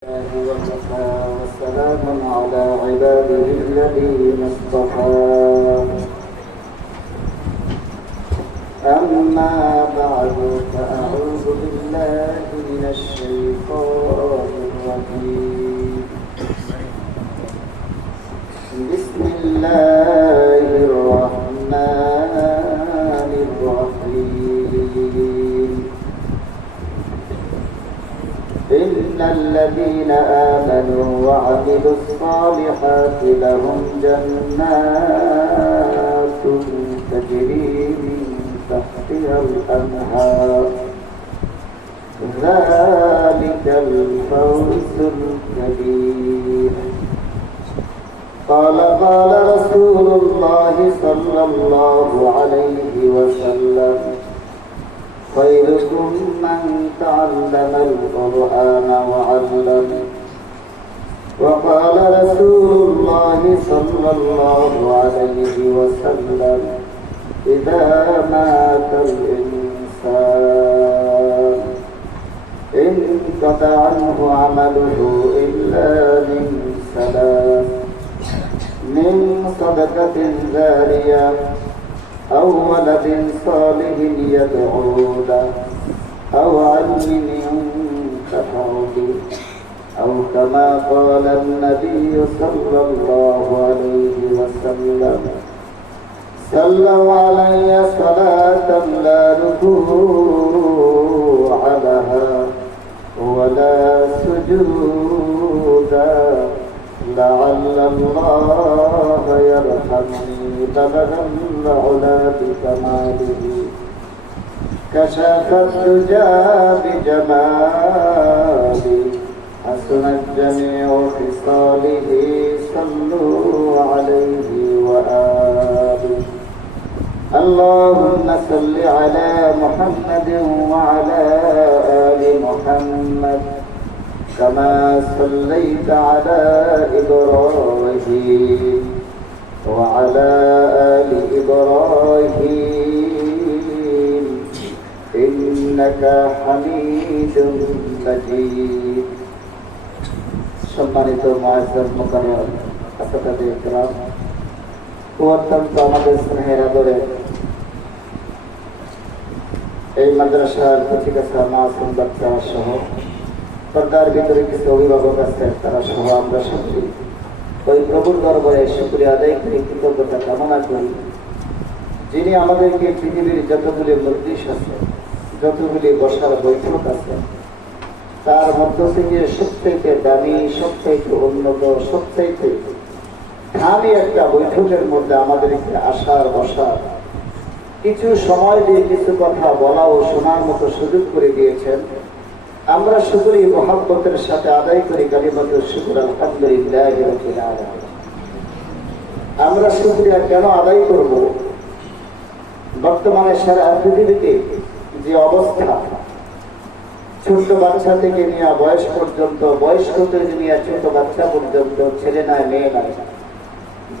وكفى وسلام على عباده الذين اصطفى أما بعد فأعوذ بالله من الشيطان الرجيم بسم الله الرحمن الرحيم إن الذين آمنوا وعملوا الصالحات لهم جنات تجري من تحتها الأنهار ذلك الفوز الكبير قال رسول الله صلى الله عليه وسلم خيركم من تعلم القرآن وعلمه وقال رسول الله صلى الله عليه وسلم إذا مات الإنسان انقطع عنه عمله إلا من ثلاث من صدقة جارية أو ولد صالح يدعو له أو علم ينتفع به أو كما قال النبي صلى الله عليه وسلم صلوا علي صلاة لا ركوع لها ولا سجودا لعل الله يرحمني بلغ العلا بكماله كشف الدجى بجماله حسنت جميع خصاله صلوا عليه وآله اللهم صل على محمد وعلى آل محمد كما صليت على إبراهيم وعلى آل إبراهيم إنك حميد مجيد সম্মানিত মুআজ্জাজ মুকাররম আসসালামু আলাইকুম অত্যন্ত আমাদের স্নেহের আদরে এই মাদ্রাসার প্রতিষ্ঠাতা মাসুম বাচ্চা সহ পর্দার ভিতরে কিছু অভিভাবক আছে তারা সহ আমরা সকলে ওই প্রভুর দরবারে শুকরিয়া আদায় করি, কৃতজ্ঞতা কামনা করি যিনি আমাদেরকে পৃথিবীর যতগুলি মজলিস আছে, যতগুলি বসার বৈঠক আছে, তার মধ্য থেকে সবথেকে দামি, সবথেকে উন্নত, সবথেকে দামি একটা বৈঠকের মধ্যে আমাদেরকে আসার বসার কিছু সময় দিয়ে কিছু কথা বলা ও শোনার মতো সুযোগ করে দিয়েছেন। আমরা শুকরিয়া মুহাব্বতের সাথে আদায় করি কালিমাতুশ শুকর আলহামদুলিল্লাহি রাব্বিল আলামিন। আমরা শুকরিয়া কেন আদায় করব? বর্তমানে সারা পৃথিবীতে যে অবস্থা, ছোট বাচ্চা থেকে নিয়ে বয়স পর্যন্ত, বয়স্ক থেকে নিয়ে ছোট বাচ্চা পর্যন্ত, ছেলে নয় মেয়ে নয়,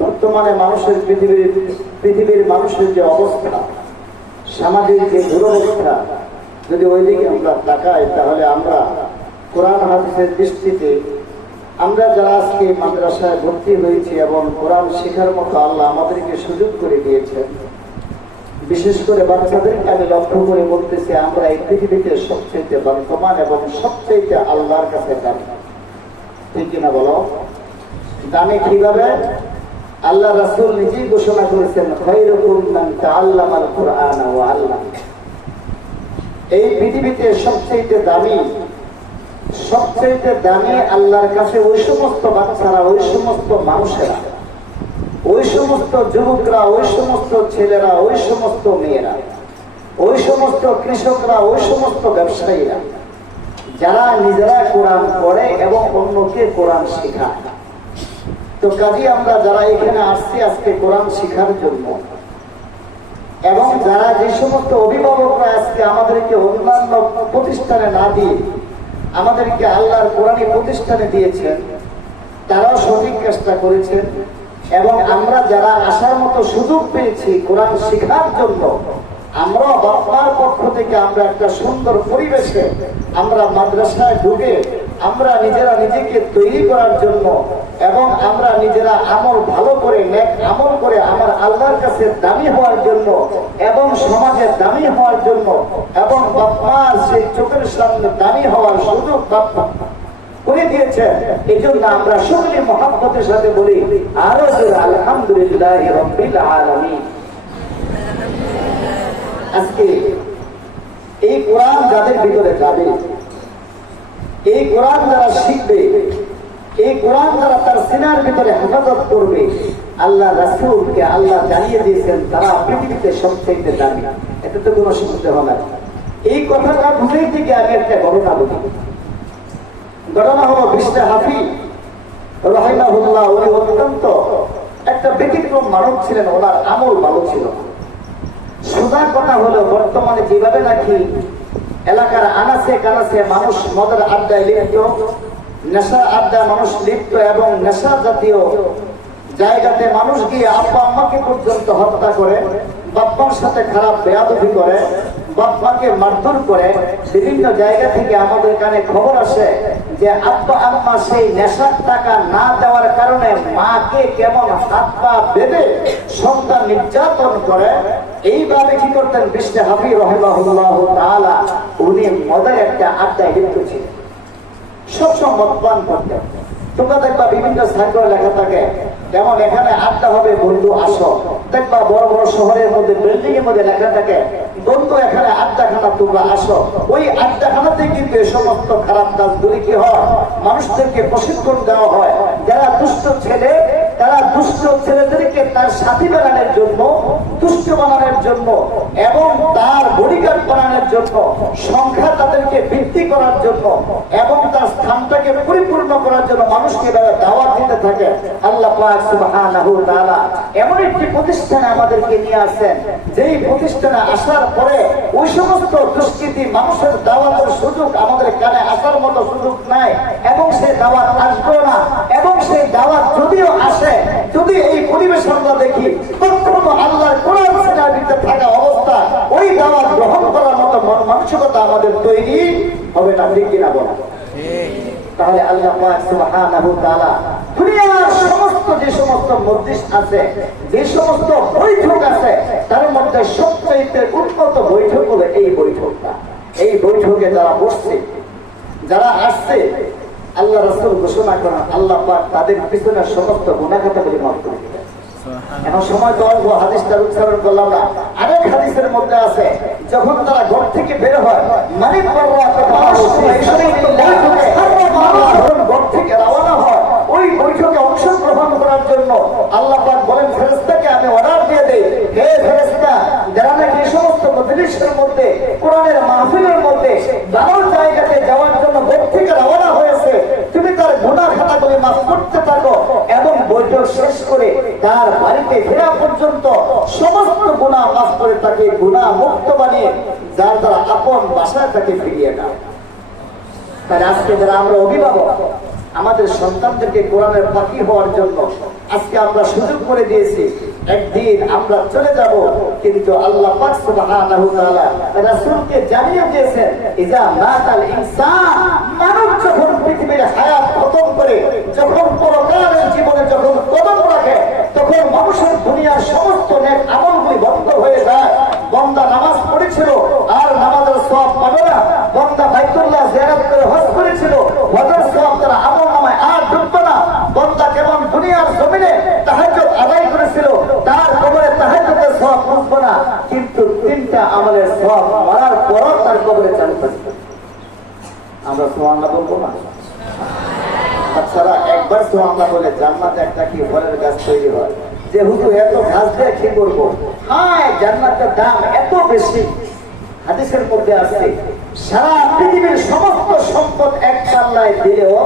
বর্তমানে মানুষের পৃথিবীর মানুষের যে অবস্থা, সামাজিক যে দুরবস্থা, যদি ওইদিকে আমরা তাকাই তাহলে আমরা কোরআন হাদিসের দৃষ্টিতে আমরা যারা আজকে মাদ্রাসায় ভর্তি হয়েছি এবং কোরআন শেখার মতো আল্লাহ আমাদেরকে সুযোগ করে দিয়েছেন, বিশেষ করে বাচ্চাদেরকে আমি লক্ষ্য করে বলতেছি আমরা এই পৃথিবীতে সবচেয়ে বর্তমান এবং সবচেয়ে আল্লাহর কাছে দামি। ঠিক কিনা বলো? দামি কিভাবে? আল্লাহ রাসূল নিজেই ঘোষণা করেছেন খায়রুকুম মান তাআল্লামাল কুরআন ওয়া আল্লামা। এই পৃথিবীতে সবচেয়ে দামি আল্লাহর কাছে ওই সমস্ত বাচ্চারা, ওই সমস্ত মানুষেরা, ওই সমস্ত যুবকরা, ওই সমস্ত ছেলেরা, ওই সমস্ত মেয়েরা, ওই সমস্ত কৃষকরা, ওই সমস্ত ব্যবসায়ীরা যারা নিজেরা কোরআন পড়ে এবং অন্যকে কোরআন শেখায়। তো কাজী আমরা যারা এখানে আসছি আজকে কোরআন শেখার জন্য, এবং যারা যে সমস্ত অভিভাবকরা আজকে আমাদেরকে অন্যান্য প্রতিষ্ঠানে না দিয়ে আমাদেরকে আল্লাহর কোরআনী প্রতিষ্ঠানে দিয়েছেন, তারাও সঠিক চেষ্টা করেছেন। এবং আমরা যারা আসার মতো সুযোগ পেয়েছি কোরআন শেখার জন্য, আমরা বাবার পক্ষ থেকে আমরা একটা সুন্দর পরিবেশে আমরা মাদ্রাসায় ঢুকে আমরা নিজেরা নিজেকে তৈরি করার জন্য এবং আমরা নিজেরা আমল ভালো করে নেক আমল করে আমার আল্লাহর কাছে দামি হওয়ার জন্য এবং সমাজে দামি হওয়ার জন্য এবং বাপমার সেই চোখের সামনে দামি হওয়ার সুযোগ বাপ্পা করে দিয়েছে। এই জন্য আমরা সকলে মহাব্বতের সাথে বলি আরো আলহামদুলিল্লাহ রাব্বিল আলামিন। আজকে এই কোরআন যাদের ভিতরে যাবে, এই কোরআন যারা শিখবে, এই কোরআন যারা তার সিনার ভিতরে হেফাজত করবে, আল্লাহ রাসূলকে আল্লাহ জানিয়ে দিয়েছেন তারা পৃথিবীতে সবচেয়ে দামি। এতে তো কোনো সন্দেহ নাই। এই কথাটা বুঝেই থেকে আমি একটা ঘটনা বলি। ঘটনা হলো বিশটা হাফিজ রাহিমাহুল্লাহ, উনি অত্যন্ত একটা ব্যতিক্রম মানব ছিলেন, ওনার আমল ভালো ছিল। সোজা কথা হলো বর্তমানে যেভাবে নাকি এলাকার আনাচে কানাচে মানুষ মদের আড্ডায় লিপ্ত, নেশা আড্ডায় মানুষ লিপ্ত এবং নেশা জাতীয় জায়গাতে মানুষ গিয়ে আব্বা আম্মাকে পর্যন্ত হত্যা করে, বাপ্পার সাথে খারাপ বেয়াদবি করে, বাপ্পাকে মারধর করে, বিভিন্ন জায়গা থেকে আমাদের কানে খবর আসে যে আব্বা আম্মা সেই নেশার টাকা না দেওয়ার কারণে মাকে কেমন হাত পা বেঁধে সন্তান নির্যাতন করে। এইভাবে কি করতেন বিশটা হাফিজ রাহিমাহুল্লাহ তাআলা, উনি মদের একটা আড্ডায় লিপ্ত ছিলেন, সবসময় মদপান করতেন। তোমরা দেখবা বিভিন্ন সাইকেল লেখা থাকে যেমন এখানে আড্ডা হবে বন্ধু আসো, দেখবা বড় বড় শহরের মধ্যে বিল্ডিং এর মধ্যে লেখা থাকে বন্ধু এখানে আড্ডাখানা তোমরা আসো। ওই আড্ডাখানাতে কিন্তু এই সমস্ত খারাপ কাজগুলি কি হয়, মানুষদেরকে প্রশিক্ষণ দেওয়া হয়। যারা দুষ্ট ছেলে তারা দুষ্ট ছেলেদেরকে তার সাথী বানানোর জন্য, দুষ্ট বানানোর জন্য এবং তার বডিগার্ড বানানোর জন্য, সংখ্যা তাদেরকে বৃদ্ধি করার জন্য এবং তার স্থানটাকে পরিপূর্ণ করার জন্য মানুষকে দাওয়াত দিতে থাকে। আল্লাহ পাক সুবহানাহু ওয়া তাআলা এমন একটি প্রতিষ্ঠানে আমাদেরকে নিয়ে আসেন, যেই প্রতিষ্ঠানে আসার পরে ওই সমস্ত দুষ্কৃতী মানুষের দাওয়াতের সুযোগ আমাদের কানে আসার মতো সুযোগ নাই এবং সেই দাওয়াত আসবে না। এবং সেই দাওয়াত যদিও আসে, যদি এই পরিবেশ আমরা দেখি তখনও আল্লাহর কোরআন সিনার ভিতরে থাকা অবস্থা ওই দাওয়াত গ্রহণ করার মতো মন মানসিকতা আমাদের তৈরি হবে না, ঠিক কিনা বলা? তাহলে আল্লাহ পাক সুবহানাহু ওয়া তাআলা দুনিয়ার সমস্ত যে সমস্ত মজলিস আছে, যে সমস্ত বৈঠক আছে, তার মধ্যে সবচেয়ে উন্নত বৈঠক হলো এই বৈঠকটা। এই বৈঠকে যারা বসছে, যারা আসছে, আল্লাহ রাসূল ঘোষণা করেন আল্লাহ পাক তাদের পিছনের সমস্ত গুনাহ খাতাগুলি মাফ করে দেবেন। এখন সময় তো অল্প, হাদিসটা উচ্চারণ করলাম না। আরেক হাদিসের মধ্যে আছে যখন তারা ঘর থেকে বের হয়, মানে ঘর থেকে রওনা হয়, ওই বৈঠকে অংশগ্রহণ করার জন্য আল্লাহ পাক বলেন ফেরেশতাকে আমি অর্ডার দিয়ে দেই, হে ফেরেশতা, যারা নাকি এই সমস্ত মজলিসের মধ্যে, কোরআনের মাহফিলের মধ্যে ভালো জায়গাতে যাওয়ার জন্য ঘর থেকে রওনা হয়েছে, তুমি তার গুনাহ খাতাগুলি মাফ করতে থাকো এবং বৈঠক শেষ করে তার বাড়িতে ফেরা পর্যন্ত সমস্ত গুনাহ মাফ করে তাকে গুনাহ মুক্ত বানিয়ে যার দ্বারা আপন বাসায় তাকে ফিরিয়ে দাও। তাই আজকে যারা আমরা অভিভাবক, আমাদের সন্তানদেরকে কোরআনের পাখি হওয়ার জন্য আজকে আমরা সুযোগ করে দিয়েছি। একদিন আমরা চলে যাব, কিন্তু আল্লাহ পাক সুবহানাহু ওয়া তাআলা রাসূলকে জানিয়ে দিয়েছেন ইজা মাতাল ইনসান, মানব যখন পৃথিবীর হায়াত খতম করে, যখন পরকালের জীবনে যখন কদম রাখে, তখন মানুষের দুনিয়ার সমস্ত নেক আমলগুলি বন্ধ হয়ে যায়। বান্দা নামাজ পড়েছিল আর নামাজের সওয়াব পাবে না, বান্দা বাইতুল্লাহ জিয়ারত করে হজ করেছিল, হজের সওয়াব তার আমলনামায় আর ঢুকবে না, বান্দা কেমন দুনিয়ার জমিনে তাহাজ্জুদ আদায় করেছিল তার কবরে তাহাজ্জুদের সওয়াব ঢুকবে না, কিন্তু তিনটা আমলের সওয়াব মরার পর তার কবরে চালু থাকবে। আমরা সুবহানাল্লাহ বলবো না? তাছাড়া একবার সুবহানাল্লাহ বলে জান্নাতে একটা কি ফলের গাছ তৈরি হয়, যে হুজুর এত গাছ দিয়ে কি করবো? হ্যাঁ, জান্নাতের দাম এত বেশি। হাদিসের মধ্যে আছে সারা পৃথিবীর সমস্ত সম্পদ এক পাল্লায় দিলেও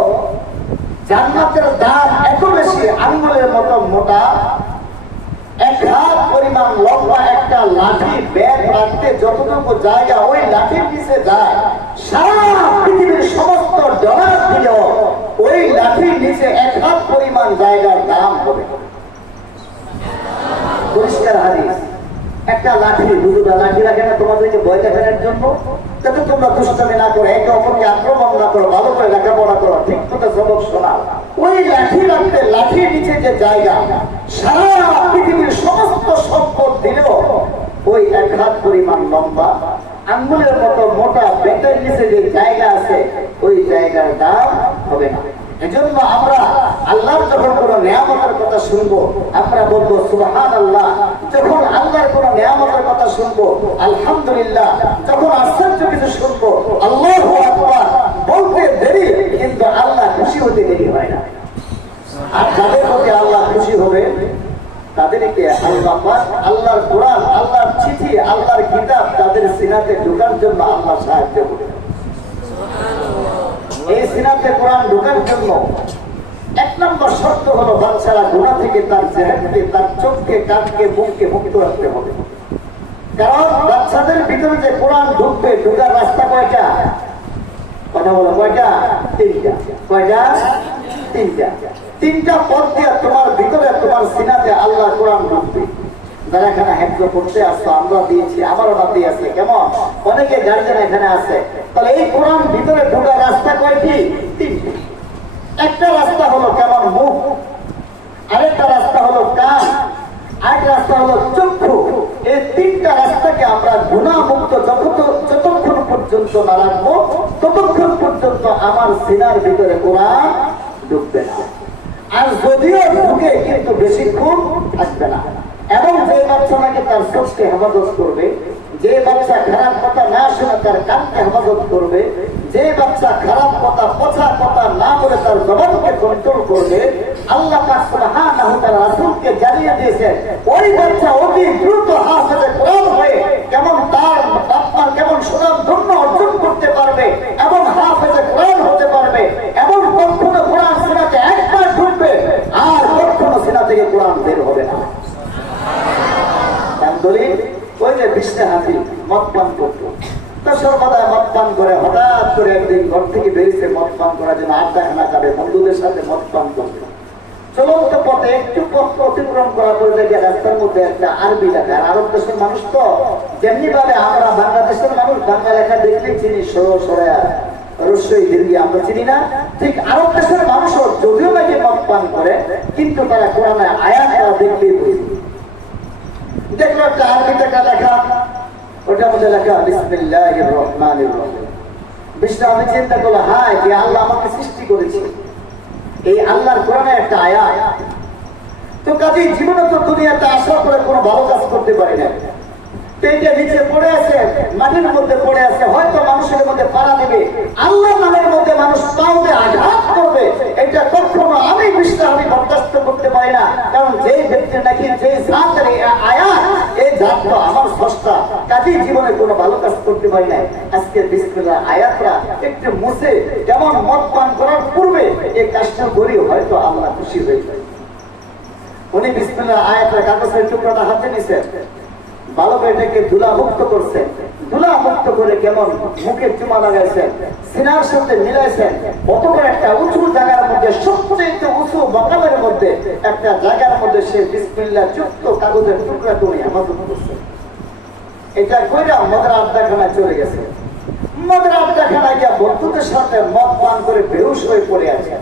জান্নাতের দাম এত বেশি, আঙ্গুলের মতো মোটা, এক হাত পরিমাণ লম্বা একটা লাঠি ব্যাগ রাখতে যতটুকু জায়গা ওই লাঠির নিচে যায়, সারা পৃথিবীর সমস্ত ডলার দিলেও ওই লাঠির নিচে এক হাত পরিমাণ জায়গার দাম হবে। পরিষ্কার হাদিস। এক একটা লাঠি, হুজুরা লাঠি রাখে না তোমাদেরকে ভয় দেখানোর জন্য, যাতে তোমরা দুষ্টামি না করো, একে অপরকে আক্রমণ না করো, ভালো করে লেখাপড়া করো, ঠিক মতো সবক শোনা। ওই লাঠি রাখতে লাঠির নিচে যে জায়গা, সারা পৃথিবীর সমস্ত সম্পদ দিলেও ওই 1 হাত পরিমাণ লম্বা আঙ্গুলের মতো মোটা বেতের নিচে যে জায়গা আছে, ওই জায়গার দাম হবে না। এজন্য আমরা আল্লাহর যখন কোন নিয়ামতের কথা শুনবো, আমরা বলবো সুবহানাল্লাহ। যখন আল্লাহর কোন নিয়ামতের কথা শুনবো আলহামদুলিল্লাহ। যখন আশ্চর্য কিছু শুনবো আল্লাহু আকবার বলতে দেরি, কিন্তু আল্লাহ খুশি হতে দেরি হয় না। আর যাদের প্রতি আল্লাহ খুশি হবে তাদেরকে আল্লাহ পাক আল্লাহর কোরআন, আল্লাহর চিঠি, আল্লাহর কিতাব তাদের সিনাতে ঢোকার জন্য আল্লাহ সাহায্য করবে। এই সিনাতে কোরআন ঢোকার জন্য 1 নম্বর শর্ত হলো বাচ্চারা গুনাহ থেকে তার জেহেনকে, তার চোখকে, কানকে, মুখকে মুক্ত রাখতে হবে। কারণ বাচ্চাদের ভিতরে যে কোরআন ঢুকবে, ঢোকার রাস্তা কয়টা? কথা বলো, কয়টা? 3টা। কয়টা? 3টা। 3টা পথ দিয়ে তোমার ভিতরে, তোমার সিনাতে আল্লাহ কোরআন ঢুকবে। যারা এখানে হেফজ করতে আসছো, আমরা দিয়েছি, আমারও নাতি আছে, কেমন অনেকে গার্জেন এখানে আছে। তাহলে এই কোরআন ভিতরে ঢোকার রাস্তা কয়টি? 3টি। একটা রাস্তা হলো কেমন মুখ, আরেকটা রাস্তা হলো কান, আরেকটা রাস্তা হলো চক্ষু। এই 3টা রাস্তাকে আমরা গুনাহ মুক্ত যতক্ষণ পর্যন্ত না রাখবো, ততক্ষণ পর্যন্ত আমার সিনার ভিতরে কোরআন ঢুকবে না। আর যদিও ঢুকে, কিন্তু বেশিক্ষণ থাকবে না। এবং যে বাচ্চা নাকি তার চোখকে হেফাজত করবে, যে বাচ্চা খারাপ কথা না শুনে তার কানকে হেফাজত করবে, যে বাচ্চা খারাপ কথা, পচা কথা না বলে তার জবানকে কন্ট্রোল করবে, আল্লাহ পাক সুবহানাহু ওয়া তাআলা রাসূলকে জানিয়ে দিয়েছে ওই বাচ্চা অতি দ্রুত হাফেজে কোরআন হয়ে কেমন তার আপনার কেমন সুনাম ধন্য অর্জন করতে পারবে এবং হাফেজে কোরআন হতে পারবে, এবং কখনো কোরআন সিনাতে একবার ঢুকবে আর কখনো সিনা থেকে কোরআন বের হবে না। ওই যে বিষ্ণু হাতি মদ পান করতো, তো সর্বদা মদ পান করে হঠাৎ করে একদিন ঘর থেকে বেরিয়েছে মদ পান করার জন্য, আড্ডা খানা খাবে, বন্ধুদের সাথে মদ পান করতো। চলন্ত পথে একটু পথ অতিক্রম করার পরে দেখে রাস্তার মধ্যে একটা আরবি লেখা। আরব দেশের মানুষ তো যেমনি ভাবে আমরা বাংলাদেশের মানুষ বাংলা লেখা দেখলে চিনি, সরয়া রস্যই দীর্ঘি আমরা চিনি না, ঠিক আরব দেশের মানুষও যদিও নাকি মদ পান করে, কিন্তু তারা কোরআনের আয়াতটা দেখলেই বুঝি। দেখলো একটা আরবিতে লেখা, ওটার মধ্যে লেখা বিসমিল্লাহির রহমানির রহিম। বিষ্ণু আমি চিন্তা করলো, হায় যে আল্লাহ আমাকে সৃষ্টি করেছে, এই আল্লাহর কোরআনে একটা আয়াত, তো কাজেই জীবনে তো দুনিয়াতে আসার পরে কোনো ভালো কাজ করতে পারি না, তো এটা নিচে পড়ে আছে, মাটির মধ্যে পড়ে আছে, হয়তো মানুষের মধ্যে পাড়া দেবে, আল্লাহ নামের মধ্যে মানুষ পাও দিয়ে আঘাত করবে, এটা কখনো আমি বরদাস্ত করতে পারি না। কারণ যে ব্যক্তির নাকি যে জাতের আয়াত, এই জাত তো আমার স্রষ্টা, কাজেই জীবনে কোনো ভালো কাজ করতে পারি না। আজকে বিসমিল্লাহ আয়াতরা একটু মুছে, যেমন মদ পান করার পূর্বে এই কাজটা করি, হয়তো আল্লাহ খুশি হয়ে যায়। উনি বিসমিল্লাহ আয়াতরা কাগজের টুকরাটা হাতে নিছেন, ভালো করে এটাকে ধুলা মুক্ত করছেন, ধুলা মুক্ত করে কেমন মুখে চুমা লাগাইছেন, সিনার সাথে মিলাইছেন, অতবার একটা উঁচু জায়গার মধ্যে, সবচেয়ে উঁচু মকামের মধ্যে একটা জায়গার মধ্যে সে বিসমিল্লাহ যুক্ত কাগজের টুকরা করে হেফাজত করছে। এটা কইরা মদের আড্ডাখানায় চলে গেছে। মদের আড্ডাখানায় গিয়া বন্ধুদের সাথে মদ পান করে বেহুশ হয়ে পড়ে আছে।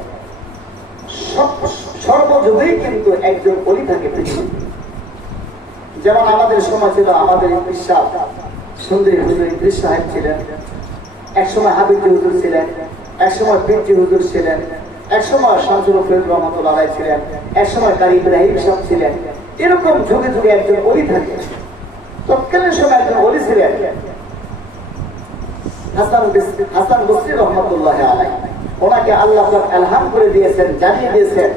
সর্বযুগেই কিন্তু একজন অলি থাকে পৃথিবীতে। যেমন আমাদের সময় ছিল, আমাদের বিশ্বাস সুন্দরী হুজুর ইদ্রিস সাহেব ছিলেন, একসময় হাবিবজি হুজুর ছিলেন, একসময় পীরজি হুজুর ছিলেন, একসময় শামসুল ফরিদ রহমাতুল্লাহ আলাইহি ছিলেন, একসময় কারি ইব্রাহিম সাহেব ছিলেন। এরকম যুগে যুগে একজন অলি থাকে। তৎকালীন সময় একজন অলি ছিলেন হাসান বসরি রহমাতুল্লাহ আলাইহি। ওনাকে আল্লাহ পাক ইলহাম করে দিয়েছেন, জানিয়ে দিয়েছেন,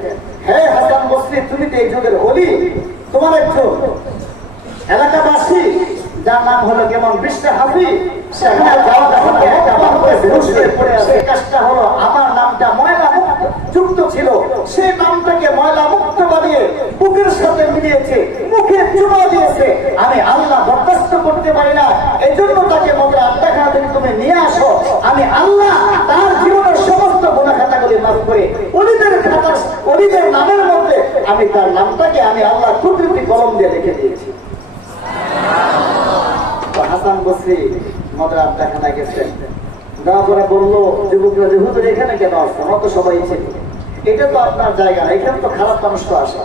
হে হাসান বসরি, তুমি তো এই যুগের অলি, তোমার একজন এলাকাবাসী যার নাম হলো কেমন বিষ্ণু হাফি, সেখানে কাজটা হলো আমার নামটা ময়লা মুক্ত যুক্ত ছিল, সেই নামটাকে ময়লা মুক্ত বানিয়ে বুকের সাথে মিলিয়েছে, মুখে চুমা দিয়েছে। আমি আল্লাহ বরদাস্ত করতে পারি না, এই জন্য তাকে মধ্যে আড্ডাখানা থেকে তুমি নিয়ে আসো। আমি আল্লাহ তার জীবনের সমস্ত গুনাহ খাতাগুলি মাফ করে অলিদের নামের মধ্যে আমি তার নামটাকে আমি আল্লাহ কুদরতি কলম দিয়ে লিখে দিয়েছি। তো হাসান বসরি মদের আড্ডাখানা গেছেন, যাওয়ার পরে বললো যুবকরা যে হুজুর এখানে কেন আসছেন, আমার তো সবাই ছিল, এটা তো আপনার জায়গা না, এখানে তো খারাপ মানুষ তো আসে।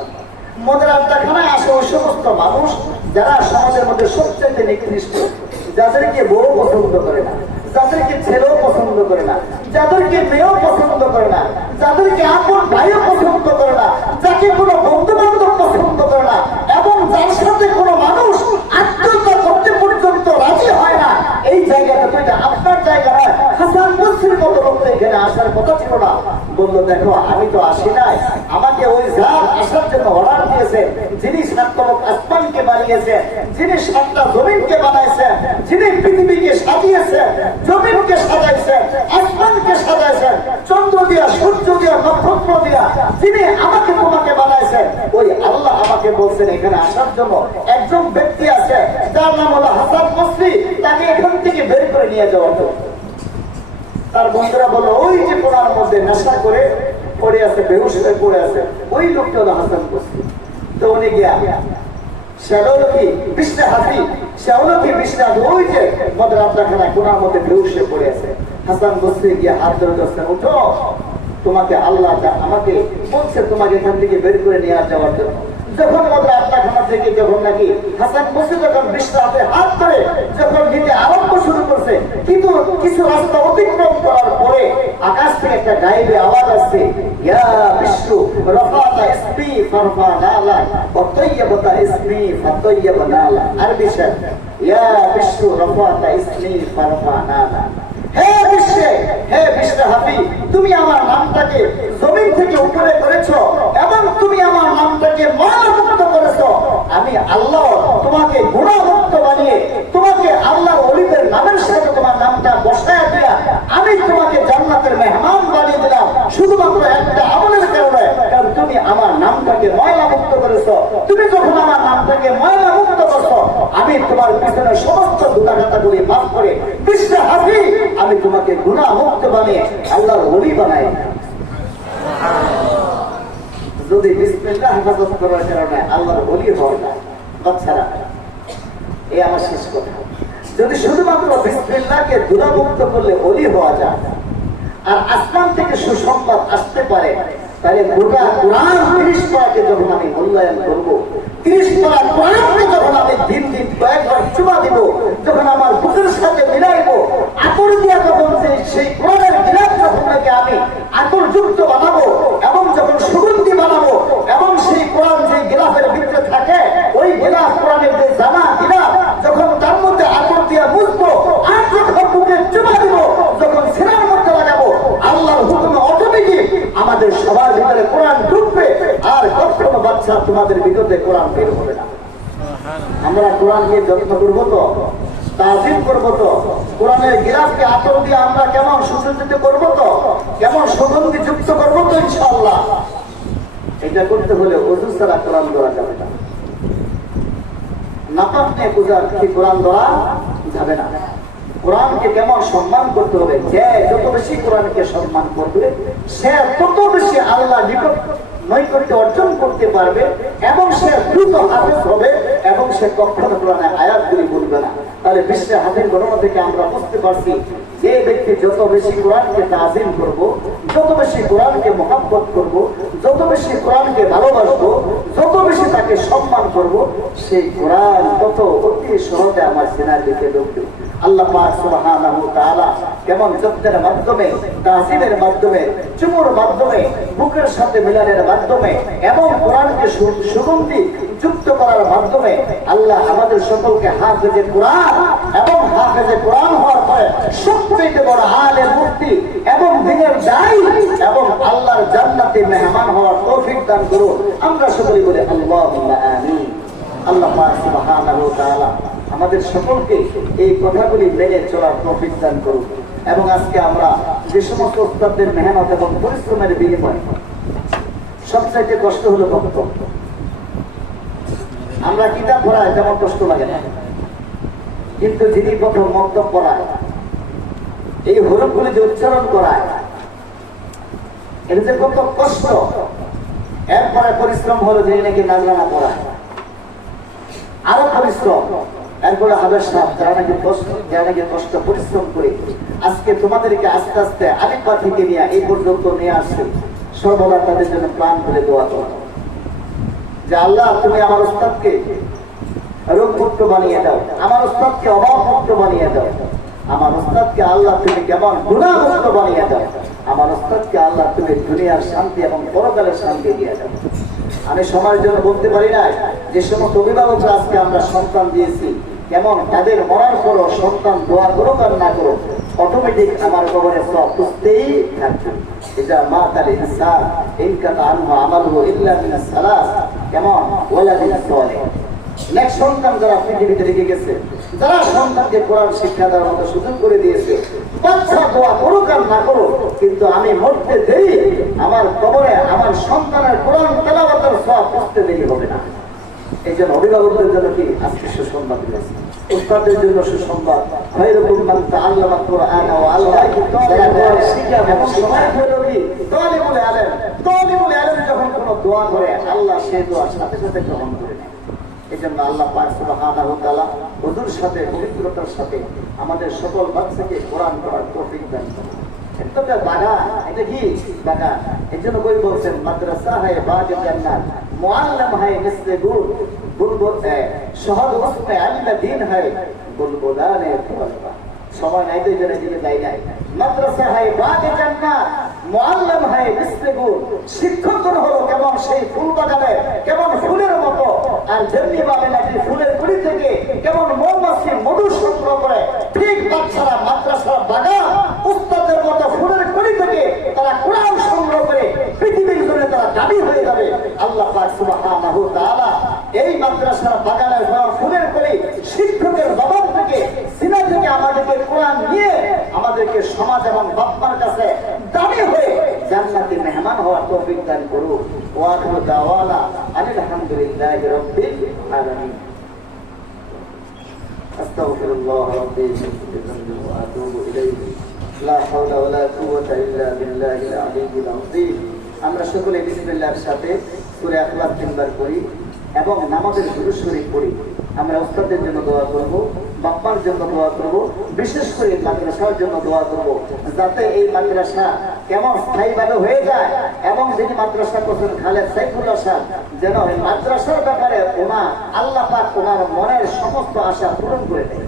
মদের আড্ডাখানায় আসে ওই সমস্ত মানুষ যারা সমাজের মধ্যে সবচেয়ে নিকৃষ্ট, যাদেরকে বউ পছন্দ করে না, যাদেরকে ছেলেও পছন্দ করে না, যাদেরকে মেয়েও পছন্দ করে না, যাদেরকে আপন ভাইও পছন্দ করে না, যাকে কোনো বন্ধু বান্ধব পছন্দ করে না, এবং যার সাথে কোনো মানুষ আত্মহত্যা করতে পর্যন্ত রাজি হয় না। এই জায়গাটা তো এটা আপনার জায়গা নয়। হাসান বসরির মতো লোক এখানে আসার কথা ছিল না। বললো দেখো আমি তো আসি নাই, আমাকে ওই জাত আসার জন্য অর্ডার দিয়েছে, যিনি সাতটা আসমানকে বানিয়েছে, যিনি সাতটা জমিনকে বানাইছে, যিনি পৃথিবীকে সাজিয়েছে, জমিনকে সাজাইছে, আসমানকে সাজাইছে, চন্দ্র দিয়া সূর্য দিয়া নক্ষত্র দিয়া, যিনি আমাকে তোমাকে বানাইছে, ওই আল্লাহ আমাকে বলছেন এখানে আসার জন্য। একজন ব্যক্তি আছে যার নাম হলো হাসান বসরি, তাকে এখান থেকে বের করে নিয়ে যাওয়া হতো। তার বন্ধুরা বললো ওই যে কোরআনের মধ্যে নেশা করে পড়ে আছে, বেহুশ হয়ে পড়ে আছে, ওই লোকটা হলো হাসান বসরি। তো উনি গিয়া শ্যালকি বিশ্বে হাসি, শ্যালকি বিশ্বে হাসি, ওই যে মদের আড্ডাখানায় কোরআন মধ্যে বেহুশ হয়ে পড়ে আছে। হাসান বসরি গিয়ে হাত ধরে ধরছেন, উঠো, তোমাকে আল্লাহ আমাকে বলছে তোমাকে এখান থেকে বের করে নিয়ে যাওয়ার জন্য। যখন মদের আড্ডাখানা থেকে যখন নাকি হাসান বসরি যখন বিশ্রামে হাত ধরে যখন নিতে আরম্ভ শুরু করছে, কিন্তু কিছু রাস্তা অতিক্রম করার পরে আকাশ থেকে একটা গায়েবে আওয়াজ আসছে, ইয়া বিষ্ণু রফাতা ইসমি ফারফানা লা ওয়া তাইয়াবাতা ইসমি ফাতাইয়াবানা লা। আরবি শব্দ ইয়া বিষ্ণু রফাতা ইসমি ফারফানা লা। হে বিশ্বে, হে বিশ্বে হাবি, তুমি আমার নামটাকে জমিন থেকে উপরে করেছো এবং তুমি আমার নামটাকে ময়লামুক্ত করেছো। আমি আল্লাহ তোমাকে গুণামুক্ত বানিয়ে তোমাকে আল্লাহ ওলিদের নামের সাথে তোমার নামটা বসায় দিয়া আমি তোমাকে জান্নাতের মেহমান বানিয়ে দিলাম, শুধুমাত্র একটা আমলের কারণে, কারণ তুমি আমার নামটাকে ময়লামুক্ত করেছো। তুমি যখন আমার নামটাকে ময়লামুক্ত করছো, আমি তোমার পিছনে সমস্ত গুণাঘাতাগুলি মাফ করে বিশ্বে হাবি আমি তোমাকে গুনাহমুক্ত বানিয়ে আল্লাহর ওলি বানাই। যদি বিসমিল্লাহ হেফাজত করার কারণে আল্লাহর ওলি হয় না, বাচ্চারা এই আমার শেষ কথা। যদি শুধুমাত্র বিসমিল্লাহকে গুনাহমুক্ত করলে ওলি হওয়া যায় আর আসমান থেকে সুসংবাদ আসতে পারে, তাহলে গোটা কোরআন 30 পারাকে যখন আমি মূল্যায়ন করবো, 30 পারা কোরআনকে যখন আমি দিন দিন কয়েকবার চুমা দিব, যখন আমার বুকের সাথে মিলাইবো, আতর দিয়া যখন সেই কোরআনের গিলাফ যখন নাকি আমি আতরযুক্ত বানাবো এবং যখন সুগন্ধি বানাবো এবং সেই কোরআন যে গিলাফের ভিতরে থাকে ওই গিলাফ কোরআনের যে জানা গিলাফ যখন তার মধ্যে আতর দিয়া মুছবো আর যখন বুকে চুমা দিব, যখন সিনার মধ্যে লাগাবো, আল্লাহর হুকুমে অটোমেটিক আমাদের সবার ভিতরে কোরআন ঢুকবে আর কখনো বাচ্চা তোমাদের ভিতরে কোরআন বের হবে না। আমরা কোরআনকে যত্ন করবো তো, তাজিম করবো তো, কোরআনের গিলাফকে আতর দিয়ে আমরা কেমন সুসজ্জিত করবো তো, কেমন সুগন্ধি যুক্ত করবো তো ইনশাআল্লাহ। এটা করতে হলে ওযু ছাড়া কোরআন ধরা যাবে না, নাপাক নিয়ে কোরআন ধরা যাবে না। কোরআনকে কেমন সম্মান করতে হবে, যে যত বেশি কোরআনকে সম্মান করবে সে তত বেশি আল্লাহ নিকট নৈকট্য অর্জন করতে পারবে এবং সে দ্রুত হাফেজ হবে এবং সে কখনো কোরআনের আয়াতগুলি বলবে না। তাহলে বিশ্বে হাফেজ গণনা থেকে আমরা বুঝতে পারছি যে ব্যক্তি যত বেশি কোরআনকে তাজিম করব, যত বেশি কোরআনকে মহব্বত করব, যত বেশি কোরআনকে ভালোবাসবো, যত বেশি তাকে সম্মান করব, সেই কোরআন তত অতি সহজে আমার সিনার দিকে ঢুকবে। আল্লাহ পাক সুবহানাহু ওয়া তাআলা কেমন যত্নের মাধ্যমে, তাজিমের মাধ্যমে, চুমুর মাধ্যমে, বুকের সাথে মিলানের মাধ্যমে এবং কোরআনকে সুগন্ধি যুক্ত করার মাধ্যমে আল্লাহ আমাদের সকলকে হাফেজে কোরআন এবং হাফেজে কোরআন হওয়ার পরে সবচেয়ে বড় আলেম মুফতি এবং দিনের দায়ী এবং আল্লাহর জান্নাতে মেহমান হওয়ার তৌফিক দান করুন। আমরা সকলেই বলি আল্লাহুম্মা আমিন। আল্লাহ পাক সুবহানাহু ওয়া তাআলা আমাদের সকলকে এই কথাগুলি মেনে চলার তৌফিক দান করুন। এবং আজকে আমরা যে সমস্ত উস্তাদদের মেহনত এবং পরিশ্রমের বিনিময়ে সবচাইতে কষ্ট হলো বক্তব্য। আমরা কিতাব পড়ায় তেমন কষ্ট লাগে না, কিন্তু যিনি প্রথম মন্তব্য পড়ায়, এই হরফগুলি যে উচ্চারণ করায়, এটা যে কত কষ্ট। এরপরে পরিশ্রম হলো যিনি নাকি নাজরানা পড়ায়, আরো পরিশ্রম। এরপরে হাবের সাহেব যারা নাকি কষ্ট পরিশ্রম করে আজকে তোমাদেরকে আস্তে আস্তে আরেকবার থেকে নিয়ে এই পর্যন্ত নিয়ে আসছে, সর্বদা তাদের জন্য প্রাণ খুলে দোয়া করো যে আল্লাহ তুমি আমার উস্তাদকে রোগমুক্ত বানিয়ে দাও, আমার উস্তাদকে অভাবমুক্ত বানিয়ে দাও, আমার উস্তাদকে আল্লাহ তুমি কেমন গুনাহমুক্ত বানিয়ে দাও, আমার উস্তাদকে আল্লাহ তুমি দুনিয়ার শান্তি এবং পরকালের শান্তি দিয়ে দাও। আমি সময়ের জন্য বলতে পারি না যে সমস্ত অভিভাবকরা আজকে আমরা সন্তান দিয়েছি, কেমন তাদের মরার পরও সন্তান দোয়া করুক আর না করুক অটোমেটিক আমার কবরে সব বুঝতেই থাকবে। এটা মা তার ইনসান ইনকাতা আনহু আমালহু ইল্লা মিনাস সালাস, কেমন ওয়ালাদিন সালেহ। নেক্সট সন্তান যারা পৃথিবীতে রেখে গেছে, যারা সন্তানকে কোরআন শিক্ষা দেওয়ার মতো সুযোগ করে দিয়েছে, বাচ্চা দোয়া করুক আর না করুক, কিন্তু আমি মরতে দেরি আমার কবরে আমার সন্তানের কোরআন তেলাওয়াতের সওয়াব বুঝতে দেরি হবে না। এই জন্য অভিভাবকদের জন্য কি আজকে সুসংবাদ রয়েছে, উস্তাদের জন্য সুসংবাদ। খায়রুকুম মান তাআল্লামা কুরআন ওয়া আল্লামা শিক্ষা এবং সময় হলো কি তালিবুল ইলম যখন কোনো দোয়া করে আল্লাহ সেই দোয়ার সাথে সাথে গ্রহণ করে নেয়। এই জন্য আল্লাহ পাক সুবহানাহু ওয়া তাআলা হুজুর সাথে পবিত্রতার সাথে আমাদের সকল বাচ্চাকে কোরআন পড়ার তৌফিক দান করেন। এটা বাগান, এটা কি বাগান। এই জন্য কই বলছেন মাদ্রাসা হয় বাগে জান্নাত, মুআল্লাম হয় মিসলে গুল, বুলবুল শহর ওয়াসফে আল্লাহ দিন হয় বুলবুলানে তওবা। সময় নাই তো এই জন্য দিকে যাই নাই। মাদ্রাসা হয় বাগে জান্নাত, মুআল্লাম হয় মিসলে গুল, শিক্ষক হলো কেমন সেই ফুল বাগানে কেমন ফুলের মতো, আর যেমনি ভাবে নাকি ফুলের কুড়ি থেকে কেমন মৌমাছি মধু সংগ্রহ করে, ঠিক বাচ্চারা মাদ্রাসার বাগান উস্তাদের মতো ফুলের কুড়ি থেকে তারা কোরআন সংগ্রহ করে পৃথিবীর জন্য তারা দাবি হয়ে যাবে। আল্লাহ পাক সুবহানাহু ওয়া তাআলা এই মাদ্রাসার বাগানের ফুলের কুড়ি শিক্ষকের জবান থেকে সিনা থেকে আমাদেরকে কোরআন নিয়ে আমাদেরকে সমাজ এবং বাপ্পার কাছে দাবি হয়ে জান্নাতে মেহমান হওয়ার তৌফিক দান করুন। ওয়া আখিরু দাওয়ানা আলহামদুলিল্লাহি রাব্বিল আলামিন। আস্তাগফিরুল্লাহ রাব্বি ওয়া আতুবু ইলাইহি। লা হাওলা ওয়া লা কুওয়াতা ইল্লা বিল্লাহিল আলিয়্যিল আযীম। আমরা সকলে বিসমিল্লাহর সাথে সূরা ইখলাস তিনবার পড়ি এবং নামাজের দুরূদ শরীফ পড়ি। আমরা উস্তাদের জন্য দোয়া করব, বাপ্পার জন্য দোয়া করব, বিশেষ করে মাদ্রাসার জন্য দোয়া করব, যাতে এই মাদ্রাসা কেমন স্থায়ীভাবে হয়ে যায় এবং যিনি মাদ্রাসা করছেন খালেদ সাইফুল্লাহ সাহেব যেন এই মাদ্রাসার ব্যাপারে ওনার আল্লাহ পাক ওনার মনের সমস্ত আশা পূরণ করে দেয়।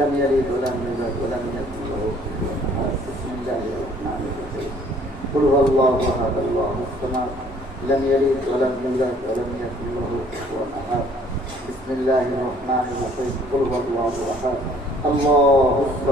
لم يلد ولم يولد ولم يكن له كفوا احد. بسم الله الرحمن الرحيم. قل هو الله احد الله الصمد لم يلد ولم يولد ولم يكن له كفوا احد. بسم الله الرحمن الرحيم. قل هو الله احد الله الصمد